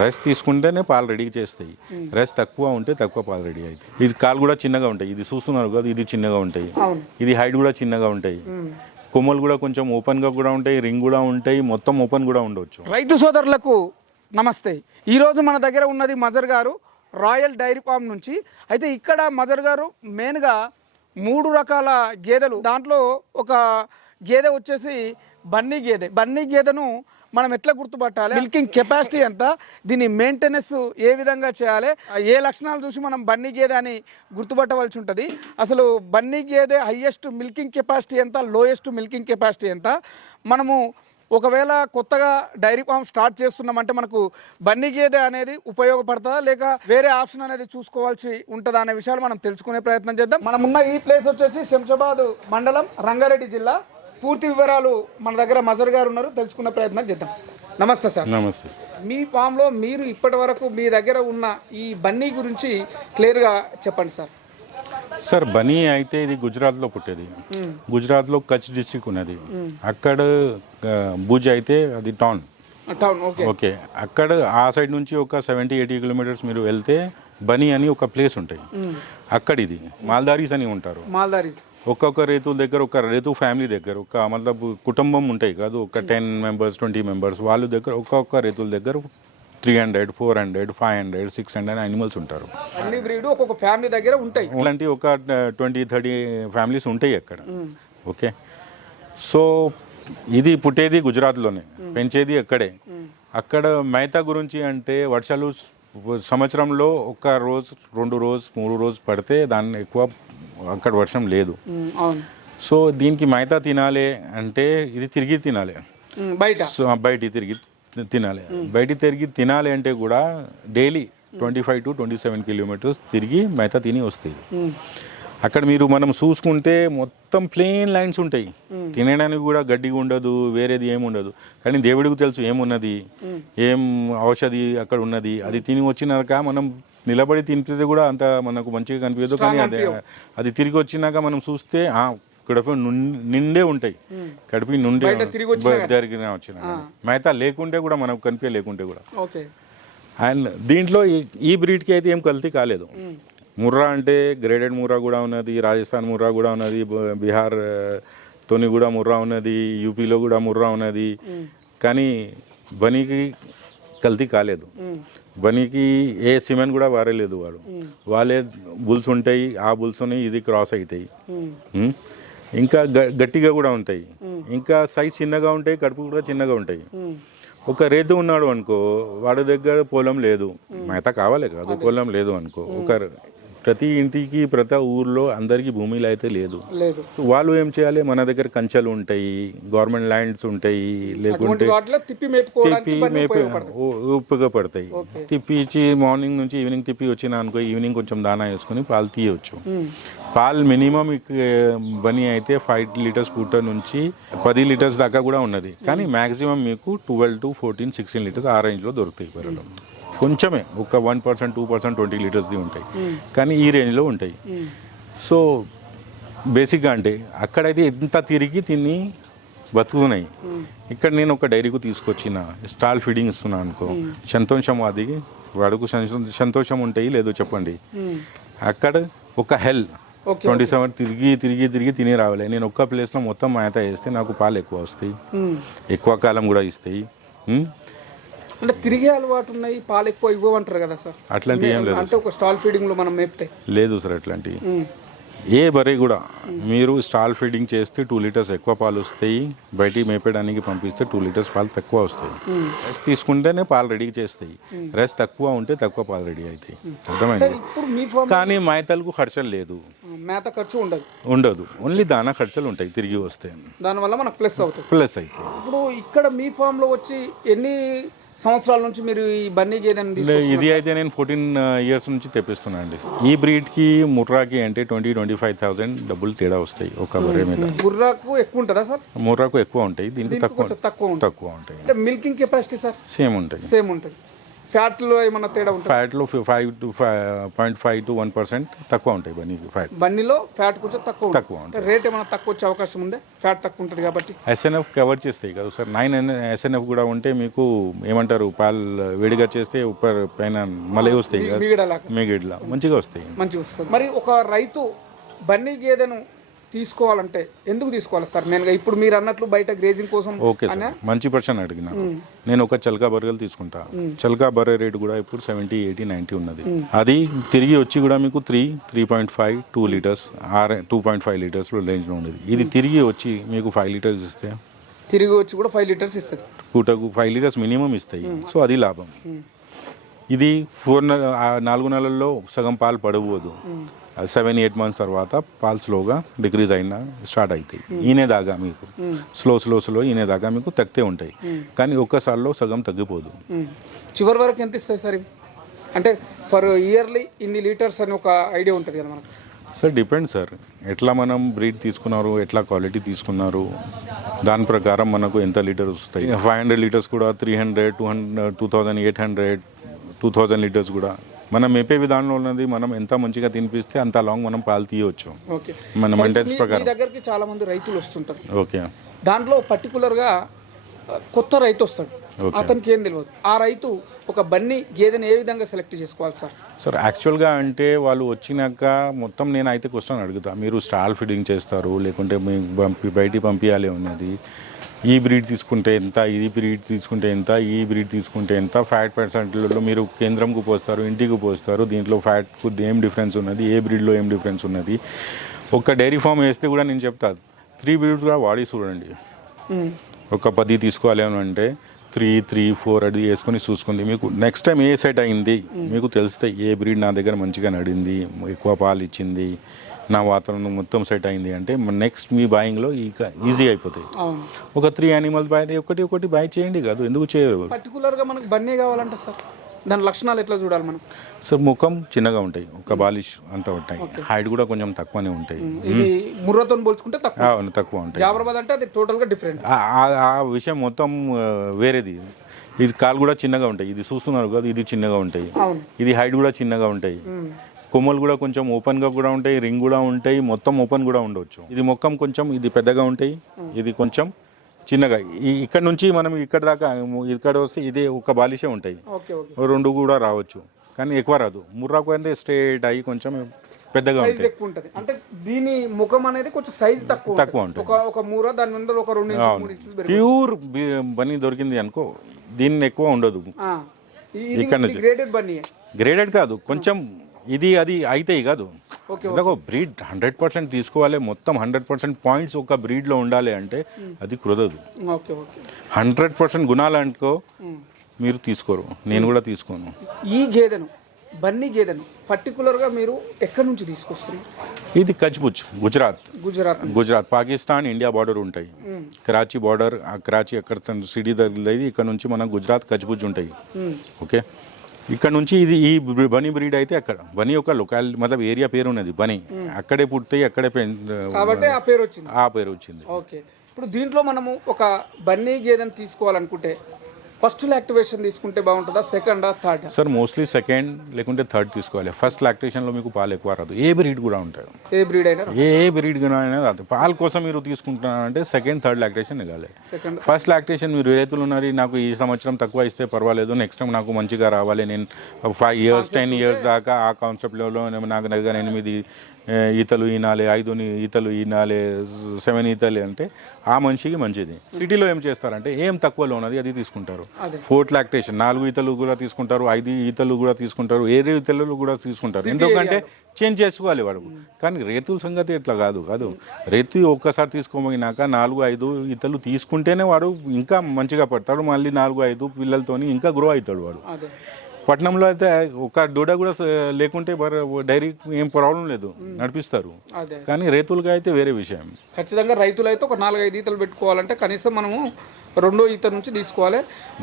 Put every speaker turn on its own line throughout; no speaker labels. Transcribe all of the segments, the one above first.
Rice తీసుకుంటేనే పాలు ready చేస్తాయి. రైస్ తక్కువ ఉంటే తక్కువ పాలు రెడీ అవుతాయి. ఇది కాలు కూడా చిన్నగా ఉంటాయి. ఇది చూస్తున్నారు కదా ఇది చిన్నగా ఉంటాయి. ఇది హైట్ కూడా చిన్నగా ఉంటాయి. కొమ్మలు కూడా కొంచెం ఓపెన్గా కూడా ఉంటాయి రింగ్ కూడా ఉంటాయి మొత్తం ఓపెన్ కూడా ఉండవచ్చు
రైతు సోదరులకు నమస్తే. ఈరోజు మన దగ్గర ఉన్నది మజర్ గారు రాయల్ డైరీ ఫామ్ నుంచి. అయితే ఇక్కడ మజర్ గారు మెయిన్గా మూడు రకాల గేదెలు. దాంట్లో ఒక గేదె వచ్చేసి బన్నీ గేదె. బన్నీ గేదెను మనం ఎట్లా గుర్తుపట్టాలి? మిల్కింగ్ కెపాసిటీ ఎంత? దీని మెయింటెనెన్స్ ఏ విధంగా చేయాలి? ఏ లక్షణాలు చూసి మనం బన్నీ గేదె అని గుర్తుపట్టవలసి ఉంటుంది. అసలు బన్నీ గేదె హయ్యెస్ట్ మిల్కింగ్ కెపాసిటీ ఎంత? లోయెస్ట్ మిల్కింగ్ కెపాసిటీ ఎంత? మనము ఒకవేళ కొత్తగా డైరీ ఫామ్ స్టార్ట్ చేస్తున్నామంటే మనకు బన్నీ గేదె అనేది ఉపయోగపడుతుందా? లేక వేరే ఆప్షన్ అనేది చూసుకోవాల్సి ఉంటుందా అనే విషయాలు మనం తెలుసుకునే ప్రయత్నం చేద్దాం. మనం ఉన్న ఈ ప్లేస్ వచ్చేసి శంషాబాద్ మండలం రంగారెడ్డి జిల్లా. పూర్తి వివరాలు మన దగ్గర మజర్ గారు ఉన్నారు తెలుసుకునే ప్రయత్నం చేద్దాం. నమస్తే సార్.
నమస్తే.
మీ ఫామ్లో మీరు ఇప్పటి వరకు మీ దగ్గర ఉన్న ఈ బన్నీ గురించి క్లియర్గా చెప్పండి సార్.
సార్ బనీ అయితే ఇది గుజరాత్లో పుట్టేది. గుజరాత్లో కచ్ డిస్టిక్ ఉన్నది. అక్కడ భుజ్ అయితే అది టౌన్
టౌన్ ఓకే
ఓకే. అక్కడ ఆ సైడ్ నుంచి ఒక సెవెంటీ ఎయిటీ కిలోమీటర్స్ మీరు వెళ్తే బనీ అని ఒక ప్లేస్ ఉంటాయి. అక్కడ ఇది. మాల్దారీస్ అని ఉంటారు.
మాల్దారీస్.
ఒక్కొక్క రైతు దగ్గర ఒక రైతు ఫ్యామిలీ దగ్గర ఒక మతలబ్ కుటుంబం ఉంటాయి కాదు ఒక టెన్ మెంబర్స్ ట్వంటీ మెంబర్స్ వాళ్ళ దగ్గర ఒక్కొక్క రైతుల దగ్గర three hundred four hundred five hundred six hundred animals ఉంటారు.
అన్ని బ్రీడ్ ఒక్కొక్క ఫ్యామిలీ దగ్గర ఉంటాయి.
ఇలాంటి ఒక ట్వంటీ థర్టీ ఫ్యామిలీస్ ఉంటాయి అక్కడ. ఓకే? సో ఇది పుట్టేది గుజరాత్లోనే పెంచేది అక్కడే. అక్కడ మేత గురించి అంటే వర్షాలు సంవత్సరంలో ఒక రోజు రెండు రోజు మూడు రోజు పడితే దాన్ని ఎక్కువ అక్కడ వర్షం లేదు. సో దీనికి మేత తినాలి అంటే ఇది తిరిగి తినాలి.
బయట?
బయట తిరిగి తినాలి. బయట తిరిగి తినాలి అంటే కూడా daily twenty five to twenty seven kilometres తిరిగి మేత తిని వస్తాయి. అక్కడ మీరు మనం చూసుకుంటే మొత్తం ప్లెయిన్ లైన్స్ ఉంటాయి. తినడానికి కూడా గడ్డి ఉండదు వేరేది ఏమి ఉండదు. కానీ దేవుడికి తెలుసు ఏమున్నది ఏం ఔషధి అక్కడ ఉన్నది అది తిని వచ్చినాక మనం నిలబడి తినిపితే కూడా అంత మనకు మంచిగా కనిపించదు. కానీ అది అది తిరిగి వచ్చినాక మనం చూస్తే కడుపు నిండే ఉంటాయి. కడుపు నుండే జరిగిన వచ్చిన మిగతా లేకుంటే కూడా మనకు కనిపించే లేకుంటే కూడా.
ఓకే.
అండ్ దీంట్లో ఈ- ఈ బ్రీడ్కి అయితే ఏం కల్తీ కాలేదు. ముర్రా అంటే గ్రేడెడ్ ముర్రా కూడా ఉన్నది రాజస్థాన్ ముర్రా కూడా ఉన్నది బీహార్ తోని కూడా ముర్రా ఉన్నది యూపీలో కూడా ముర్రా ఉన్నది. కానీ బనీకి కల్తీ కాలేదు. బనీకి ఏ సిమెంట్ కూడా వారలేదు వాడు. వాళ్ళే బుల్స్ ఉంటాయి ఆ బుల్స్ని ఇది క్రాస్ అవుతాయి. ఇంకా గ- గట్టిగా కూడా ఉంటాయి. ఇంకా సైజ్ చిన్నగా ఉంటాయి కడుపు కూడా చిన్నగా ఉంటాయి. ఒక రైతు ఉన్నాడు అనుకో వాడి దగ్గర పొలం లేదు. మేత కావాలి కాదు పొలం లేదు అనుకో. ఒక ప్రతి ఇంటికి ప్రతి ఊర్లో అందరికీ భూమిలో అయితే లేదు.
లేదు.
సో వాళ్ళు ఏం చేయాలి? మన దగ్గర కంచెలు ఉంటాయి గవర్నమెంట్ ల్యాండ్స్ ఉంటాయి లేకుంటే
తిప్పి
మేప
ఉపయోగపడతాయి.
ఉ- ఉపయోగపడతాయి. తిప్పి ఇచ్చి మార్నింగ్ నుంచి ఈవినింగ్ తిప్పి వచ్చిన అనుకో ఈవినింగ్ కొంచెం దానా వేసుకొని పాలు తీయవచ్చు పాలు మినిమం బనీ అయితే ఫైవ్ లీటర్స్ పూట నుంచి పది లీటర్స్ దాకా కూడా ఉన్నది. కానీ మ్యాక్సిమం మీకు twelve to fourteen sixteen litres ఆ రేంజ్లో దొరుకుతాయి బర్రెలు. కొంచెమే. ఒక one percent two percent twenty లీటర్స్ది ఉంటాయి. కానీ ఈ రేంజ్లో ఉంటాయి. సో బేసిక్గా అంటే అక్కడైతే ఎంత తిరిగి తిని బతుకుతున్నాయి. ఇక్కడ నేను ఒక డైరీకు తీసుకొచ్చిన స్టాల్ ఫీడింగ్ ఇస్తున్నాను అనుకో. సంతోషం అది. వాడుకు సంతో- సంతోషం ఉంటాయి లేదో చెప్పండి. అక్కడ ఒక హెల్ ట్వంటీ సెవెన్ తిరిగి తిరిగి తిరిగి తిని రావాలి. నేను ఒక్క ప్లేస్లో మొత్తం మేత వేస్తే నాకు పాలు ఎక్కువ వస్తాయి. ఎక్కువ కాలం కూడా ఇస్తాయి?
అంటే తిరిగే అలవాటు ఉన్నాయి పాలు ఎక్కువ ఇవ్వమంటారు కదా సార్.
అట్లాంటి ఏం లేదు
అంటే ఒక స్టాల్ ఫీడింగ్లో మనం మేపితే.
లేదు సార్ అట్లాంటివి. ఏ బర్రె కూడా మీరు స్టాల్ ఫీడింగ్ చేస్తే టూ లీటర్స్ ఎక్కువ పాలు వస్తాయి బయటికి మేపడానికి పంపిస్తే టూ లీటర్స్ పాలు తక్కువ వస్తాయి.
ఉమ్.
రైస్ తీసుకుంటేనే పాలు రెడీ చేస్తాయి. రైస్ తక్కువ ఉంటే తక్కువ పాలు రెడీ అవుతాయి. అర్థమైంది?
ఇప్పుడు మీ ఫామ్
కానీ మాయతలకు ఖర్చులు లేదు.
మేత ఖర్చు ఉండదు.
ఉండదు. ఓన్లీ దానా ఖర్చులు ఉంటాయి తిరిగి వస్తే.
దానివల్ల మనకు ప్లస్ అవుతుంది
ప్లస్ అయితే.
ఇప్పుడు ఇక్కడ మీ ఫామ్లో వచ్చి ఎన్ని సంవత్సరాల నుంచి మీరు ఈ బన్నీ గేదెని
లే- ఇది అయితే నేను ఫోర్టీన్ ఇయర్స్ నుంచి తెప్పిస్తున్నా అండి ఈ బ్రీడ్కి ముర్రాకి అంటే ట్వంటీ ట్వంటీ ఫైవ్ థౌసండ్ డబ్బులు తేడా వస్తాయి ఒక బర్రె మీద.
గుర్రాకు ఎక్కువ ఉంటుందా సార్?
ముర్రాకు ఎక్కువ ఉంటాయి దీనికి తక్కువ
తక్కువ
తక్కువ ఉంటాయి.
అంటే మిల్కింగ్ కెపాసిటీ సార్?
సేమ్ ఉంటాయి.
సేమ్ ఉంటుంది. ఫ్యాట్లో ఏమన్నా తేడా ఉంటుంది?
ఫ్యాట్లో five to point five to one percent తక్కువ ఉంటాయి బనీకి ఫ్యాట్.
బన్నీలో ఫ్యాట్ కొంచెం తక్కువ.
తక్కువ
అంటే రేట్ ఏమైనా తక్కువ వచ్చే అవకాశం ఉందే? ఫ్యాట్ తక్కువ ఉంటుంది కాబట్టి.
ఎస్ఎన్ఎఫ్ కవర్ చేస్తాయి కదా సార్. నైన్ ఎస్ఎన్ఎఫ్ కూడా ఉంటే మీకు ఏమంటారు పాలు వేడిగా చేస్తే పైన మళ్ళీ వస్తాయి కదా.
మీగడలాగా.
మిగిడ్లా. మంచిగా వస్తాయి.
మంచిగా వస్తుంది. మరి ఒక రైతు బన్నీ గేదెను తీసుకోవాలంటే ఎందుకు తీసుకోవాలి సార్? మెయిన్గా ఇప్పుడు మీరు అన్నట్లు బయట గ్రేజింగ్ కోసం
ఓకే సార్. మంచి పర్సన్ అడిగిన నేను ఒక చల్కా బర్రెలు తీసుకుంటా. చల్కా బర్రె రేట్ కూడా ఇప్పుడు సెవెంటీ ఎయిటీ నైంటీ ఉన్నది. అది తిరిగి వచ్చి కూడా మీకు three three point five two litres or two point five litres రేంజ్లో ఉండేది ఇది తిరిగి వచ్చి మీకు ఫైవ్ లీటర్స్ ఇస్తే
తిరిగి వచ్చి కూడా ఫైవ్ లీటర్స్ ఇస్తుంది.
పూటకు ఫైవ్ లీటర్స్ మినిమం ఇస్తాయి. సో అది లాభం. ఇది ఫోర్ నాలుగు నెలల్లో సగం పాలు పడబోదు సెవెన్ ఎయిట్ మంత్స్ తర్వాత పాలు స్లోగా డిక్రీజ్ అయినా స్టార్ట్ అవుతాయి ఈనే దాకా మీకు. స్లో స్లో స్లో ఈనే దాకా మీకు తగ్గితే ఉంటాయి. కానీ ఒక్కసారిలో సగం తగ్గిపోదు.
చివరి వరకు ఎంత ఇస్తుంది సార్? అంటే ఫర్ ఇయర్లీ ఇన్ని లీటర్స్ అని ఒక ఐడియా ఉంటుంది కదా మనకు.
Sir depend sir. ఎట్లా మనం బ్రీడ్ తీసుకున్నారు ఎట్లా క్వాలిటీ తీసుకున్నారు దాని ప్రకారం మనకు ఎంత లీటర్స్ వస్తాయి. ఫైవ్ హండ్రెడ్ లీటర్స్ కూడా three hundred two hundred two thousand eight hundred two thousand litres కూడా మనం మేపే విధానంలో ఉన్నది మనం ఎంత మంచిగా తినిపిస్తే అంత లాంగ్ మనం పాలు తీయవచ్చు.
ఓకే.
మన మెయింటెన్స్ ప్రకారం.
దగ్గరికి చాలా మంది రైతులు వస్తుంటారు.
ఓకే.
దాంట్లో పర్టికులర్గా కొత్త రైతు వస్తాడు. అతనికి ఏం తెలియదు ఆ రైతు ఒక బన్నీ గేదెని ఏ విధంగా సెలెక్ట్ చేసుకోవాలి సార్?
సార్ యాక్చువల్గా అంటే వాళ్ళు వచ్చినాక మొత్తం నేను అయితే క్వశ్చన్ అడుగుతా. మీరు స్టాల్ ఫీడింగ్ చేస్తారు లేకుంటే బయటికి పంపించాలి ఉన్నది ఈ బ్రీడ్ తీసుకుంటే ఎంత ఈ బ్రీడ్ తీసుకుంటే ఎంత ఈ బ్రీడ్ తీసుకుంటే ఎంత ఫ్యాట్ పర్సెంట్లలో మీరు కేంద్రంకు పోస్తారు ఇంటికి పోస్తారు దీంట్లో ఫ్యాట్కు ఏం డిఫరెన్స్ ఉన్నది ఏ బ్రీడ్లో ఏం డిఫరెన్స్ ఉన్నది. ఒక డైరీ ఫామ్ వేస్తే కూడా నేను చెప్తా త్రీ బ్రీడ్స్ కూడా వాడి చూడండి. ఒక పది తీసుకోవాలి అని అంటే త్రీ త్రీ ఫోర్ అది వేసుకొని చూసుకుంది. మీకు నెక్స్ట్ టైం ఏ సెట్ అయింది? మీకు తెలిస్తే ఏ బ్రీడ్ నా దగ్గర మంచిగా నడింది ఎక్కువ పాలు ఇచ్చింది నా వాతావరణం మొత్తం సెట్ అయింది అంటే నెక్స్ట్ మీ బాయింగ్లో ఇక ఈజీ అయిపోతాయి. ఒక త్రీ యానిమల్స్ బాయ్ ఒకటి ఒకటి బాయ్ చేయండి కాదు ఎందుకు చేయరు?
పర్టికులర్గా మనకు బన్నీ కావాలంటే సార్. దాని లక్షణాలు ఎట్లా చూడాలి మనం?
సో ముఖం చిన్నగా ఉంటాయి ఒక బాలిష్ అంతా ఉంటాయి. హైట్ కూడా కొంచెం తక్కువనే ఉంటాయి.
ముర్రతో పోల్చుకుంటే తక్కువ.
అవును తక్కువ ఉంటాయి.
జాబరాబాద్ అంటే అది టోటల్గా డిఫరెంట్
ఆ- విషయం మొత్తం వేరేది. ఇది కాలు కూడా చిన్నగా ఉంటాయి. ఇది చూస్తున్నారు కదా ఇది చిన్నగా ఉంటాయి. ఇది హైట్ కూడా చిన్నగా ఉంటాయి. కొమ్మలు కూడా కొంచెం ఓపెన్గా కూడా ఉంటాయి రింగ్ కూడా ఉంటాయి మొత్తం ఓపెన్ కూడా ఉండవచ్చు ఇది మొక్కం కొంచెం ఇది పెద్దగా ఉంటాయి ఇది కొంచెం చిన్నగా. ఇక్కడ నుంచి మనం ఇక్కడ దాకా ఇక్కడ వస్తే ఇది ఒక బాలిషే ఉంటాయి. రెండు కూడా రావచ్చు. కానీ ఎక్కువ రాదు. ముర్రాకు అంటే స్ట్రేట్ అయ్యి కొంచెం పెద్దగా
ఉంటుంది. అంటే దీని ముఖం అనేది కొంచెం సైజ్ తక్కువ
తక్కువ
ఉంటుంది. ఒక ఒక మూర దాని మీద ఒక రెండు
ప్యూర్ బనీ దొరికింది అనుకో దీన్ని ఎక్కువ ఉండదు. ఇక్కడ నుంచి.
గ్రేడెడ్ బన్నీ
గ్రేడెడ్ కాదు కొంచెం ఇది అది అవుతాయి కాదు. ఒక బ్రీడ్ హండ్రెడ్ పర్సెంట్ తీసుకోవాలి మొత్తం హండ్రెడ్ పర్సెంట్ పాయింట్స్ ఒక బ్రీడ్లో ఉండాలి అంటే అది కుదరదు. హండ్రెడ్ పర్సెంట్ గుణాలు అనుకో. మీరు తీసుకోరు నేను కూడా తీసుకోను.
ఈ గేదెను బన్నీ గేదెను పర్టికులర్గా మీరు ఎక్కడి నుంచి తీసుకొస్తున్నారు?
ఇది కచ్బుజ్ గుజరాత్.
గుజరాత్
గుజరాత్ పాకిస్తాన్ ఇండియా బార్డర్ ఉంటాయి. కరాచీ బార్డర్ ఆ కరాచీ ఎక్కడ సిటీ దగ్గర ఇక్కడ నుంచి మన గుజరాత్ కచ్బుజ్ ఉంటాయి. ఓకే? ఇక్కడ నుంచి ఇది ఈ బనీ బ్రీడ్ అయితే అక్కడ. బనీ ఒక లొకాల్ మతలబ్ ఏరియా పేరు ఉన్నది బనీ. అక్కడే పుట్టాయి అక్కడే
కాబట్టి ఆ పేరు వచ్చింది.
ఆ పేరు వచ్చింది.
ఓకే. ఇప్పుడు దీంట్లో మనము ఒక బన్నీ గేదెను తీసుకోవాలనుకుంటే ఫస్ట్ లాక్టివేషన్ తీసుకుంటే బాగుంటుందా? సెకండా థర్డ్
సార్ మోస్ట్లీ సెకండ్ లేకుంటే థర్డ్ తీసుకోవాలి. ఫస్ట్ లాక్టేషన్లో మీకు పాలు ఎక్కువ రాదు. ఏ బ్రీడ్ కూడా ఉంటాయి
ఏ బ్రీడ్ అయినా
ఏ బ్రీడ్ అయినా రాదు. పాల కోసం మీరు తీసుకుంటున్నారంటే సెకండ్ థర్డ్ లాక్టేషన్ ఇవ్వాలి
సెకండ్
ఫస్ట్ లాక్టేషన్ మీరు రైతులు ఉన్నారు? నాకు ఈ సంవత్సరం తక్కువ ఇస్తే పర్వాలేదు. నెక్స్ట్ టైం నాకు మంచిగా రావాలి. నేను ఫైవ్ ఇయర్స్ టెన్ ఇయర్స్ దాకా ఆ కాన్సెప్ట్లో నాకు దగ్గర ఎనిమిది ఈతలు ఈనాలి ఐదు ఈతలు ఈనాలి సెవెన్ ఈతలు అంటే ఆ మనిషికి మంచిది. సిటీలో ఏం చేస్తారంటే ఏం తక్కువలో ఉన్నది అది తీసుకుంటారు. ఫోర్త్ లాక్టేషన్ నాలుగు ఈతలు కూడా తీసుకుంటారు ఐదు ఈతలు కూడా తీసుకుంటారు ఏడు ఈతలు కూడా తీసుకుంటారు. ఎందుకంటే చేంజ్ చేసుకోవాలి వాడు. కానీ రైతుల సంగతి ఎట్లా కాదు కాదు. రైతు ఒక్కసారి తీసుకోమగినాక నాలుగు ఐదు ఈతలు తీసుకుంటేనే వాడు ఇంకా మంచిగా పడతాడు. మళ్ళీ నాలుగు ఐదు పిల్లలతోని ఇంకా గ్రో అవుతాడు వాడు. పట్నంలో అయితే ఒక దూడ కూడా లేకుంటే డైరీ ఏం ప్రాబ్లం లేదు. నడిపిస్తారు. కానీ రైతులుగా అయితే వేరే విషయం.
ఖచ్చితంగా రైతులు అయితే ఒక నాలుగైదు ఈతలు పెట్టుకోవాలంటే కనీసం మనము రెండో ఈత నుంచి తీసుకోవాలి.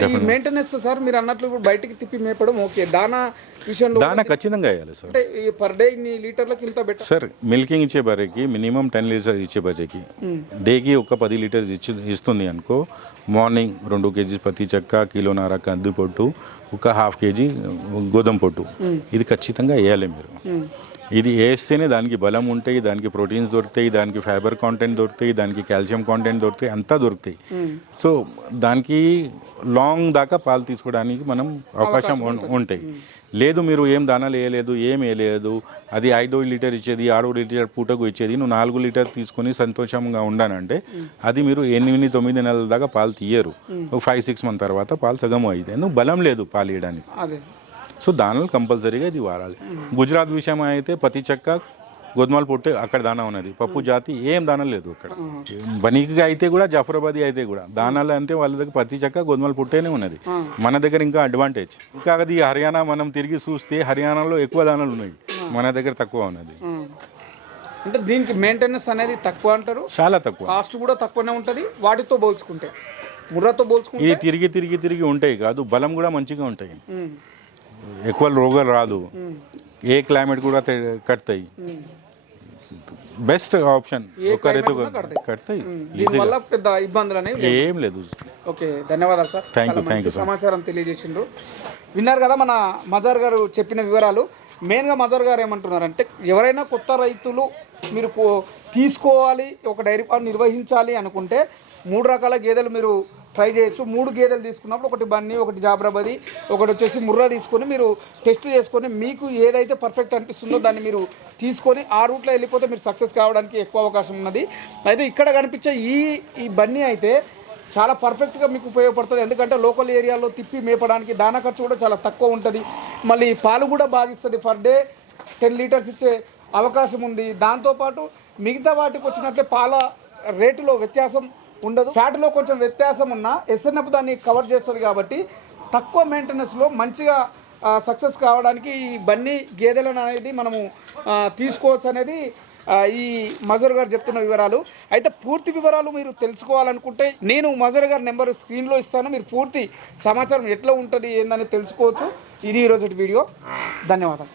ఈ మెయింటెనెన్స్ సార్ మీరు అన్నట్లు ఇప్పుడు బయటికి తిప్పి మేపడం ఓకే. దానా విషయంలో
దానా ఖచ్చితంగా వేయాలి సార్.
అంటే పర్ డే ఇన్ని లీటర్లకి ఇంత బెటర్
సార్ మిల్కింగ్ ఇచ్చే బర్రెకి మినిమం టెన్ లీటర్స్ ఇచ్చే బర్రెకి డేకి ఒక పది లీటర్స్ ఇచ్చి ఇస్తుంది అనుకో మార్నింగ్ రెండు కేజీ పత్తి చెక్క కిలోన్నర కంది పొట్టు ఒక హాఫ్ కేజీ గోధుమ పొట్టు. ఇది ఖచ్చితంగా వేయాలి మీరు. ఇది వేస్తేనే దానికి బలం ఉంటాయి దానికి ప్రోటీన్స్ దొరుకుతాయి దానికి ఫైబర్ కాంటెంట్ దొరుకుతాయి దానికి కాల్షియం కాంటెంట్ దొరుకుతాయి అంతా దొరుకుతాయి. సో దానికి లాంగ్ దాకా పాలు తీసుకోవడానికి మనం అవకాశం ఉంటాయి. లేదు మీరు ఏం దానాలు వేయలేదు ఏం వేయలేదు అది ఐదో లీటర్ ఇచ్చేది ఆరో లీటర్ పూటకు ఇచ్చేది నువ్వు నాలుగు లీటర్ తీసుకొని సంతోషంగా ఉండానంటే అది మీరు ఎనిమిది తొమ్మిది నెలల దాకా పాలు తీయరు. ఫైవ్ సిక్స్ మంత్ తర్వాత పాలు సగం అయితే నువ్వు బలం లేదు పాలు ఇవ్వడానికి.
అదే.
సో దానాలు కంపల్సరీగా ఇది వాడాలి. గుజరాత్ విషయం అయితే పత్తి చెక్క గోధుమలు పొట్టే అక్కడ దానా ఉన్నది. పప్పు జాతి ఏం దానా లేదు అక్కడ. బనీకి అయితే కూడా జాఫరాబాదీ అయితే కూడా దానాలు అంటే వాళ్ళ దగ్గర పత్తి చెక్క గోధుమలు పుట్టేనే ఉన్నది. మన దగ్గర ఇంకా అడ్వాంటేజ్ ఇంకా అది హర్యానా మనం తిరిగి చూస్తే హర్యానాలో ఎక్కువ దానాలు ఉన్నాయి. మన దగ్గర తక్కువ ఉన్నది.
అంటే దీనికి మెయింటెనెన్స్ అనేది తక్కువ అంటారు?
చాలా తక్కువ.
కాస్ట్ కూడా తక్కువనే ఉంటుంది. వాటితో పోల్చుకుంటే ముర్రాతో పోల్చుకుంటే?
ఇది తిరిగి తిరిగి తిరిగి ఉంటాయి కాదు. బలం కూడా మంచిగా ఉంటాయి. ఎక్కువ రోగాలు రాదు. ఏ క్లైమేట్ కూడా కడతాయి. బెస్ట్ ఆప్షన్ ఒక రైతు కడతాయి.
పెద్ద ఇబ్బందులు అనేవి.
ఏం లేదు.
ఓకే ధన్యవాదాలు సార్.
You,
చాలా
thank
మంచి సమాచారం తెలియజేసిండ్రు. విన్నారు కదా మన మదర్ గారు చెప్పిన వివరాలు. మెయిన్గా మదర్ గారు ఏమంటున్నారంటే ఎవరైనా కొత్త రైతులు మీరు తీసుకోవాలి ఒక డైరీ ఫామ్ నిర్వహించాలి అనుకుంటే మూడు రకాల గేదెలు మీరు ట్రై చేయొచ్చు. మూడు గేదెలు తీసుకున్నప్పుడు ఒకటి బన్నీ ఒకటి జాబ్రాబది ఒకటి వచ్చేసి ముర్రా తీసుకొని మీరు టెస్ట్ చేసుకొని మీకు ఏదైతే పర్ఫెక్ట్ అనిపిస్తుందో దాన్ని మీరు తీసుకొని ఆ రూట్లో వెళ్ళిపోతే మీరు సక్సెస్ కావడానికి ఎక్కువ అవకాశం ఉన్నది. అయితే ఇక్కడ కనిపించే ఈ ఈ బన్నీ అయితే చాలా పర్ఫెక్ట్గా మీకు ఉపయోగపడుతుంది. ఎందుకంటే లోకల్ ఏరియాలో తిప్పి మేపడానికి దానా ఖర్చు కూడా చాలా తక్కువ ఉంటుంది. మళ్ళీ పాలు కూడా బాగా ఇస్తుంది పర్ డే టెన్ లీటర్స్ ఇచ్చే అవకాశం ఉంది. దాంతోపాటు మిగతా వాటికి వచ్చినట్లే పాల రేటులో వ్యత్యాసం ఉండదు. ఫ్యాట్లో కొంచెం వ్యత్యాసం ఉన్నా ఎస్ఎన్ఎఫ్ దాన్ని కవర్ చేస్తుంది కాబట్టి తక్కువ మెయింటెనెన్స్లో మంచిగా సక్సెస్ కావడానికి ఈ బన్నీ గేదెలను అనేది మనము తీసుకోవచ్చు అనేది ఈ మజూర్ గారు చెప్తున్న వివరాలు. అయితే పూర్తి వివరాలు మీరు తెలుసుకోవాలనుకుంటే నేను మజూర్ గారి నెంబర్ స్క్రీన్లో ఇస్తాను. మీరు పూర్తి సమాచారం ఎట్లా ఉంటుంది ఏందని తెలుసుకోవచ్చు. ఇది ఈరోజు వీడియో. ధన్యవాదాలు.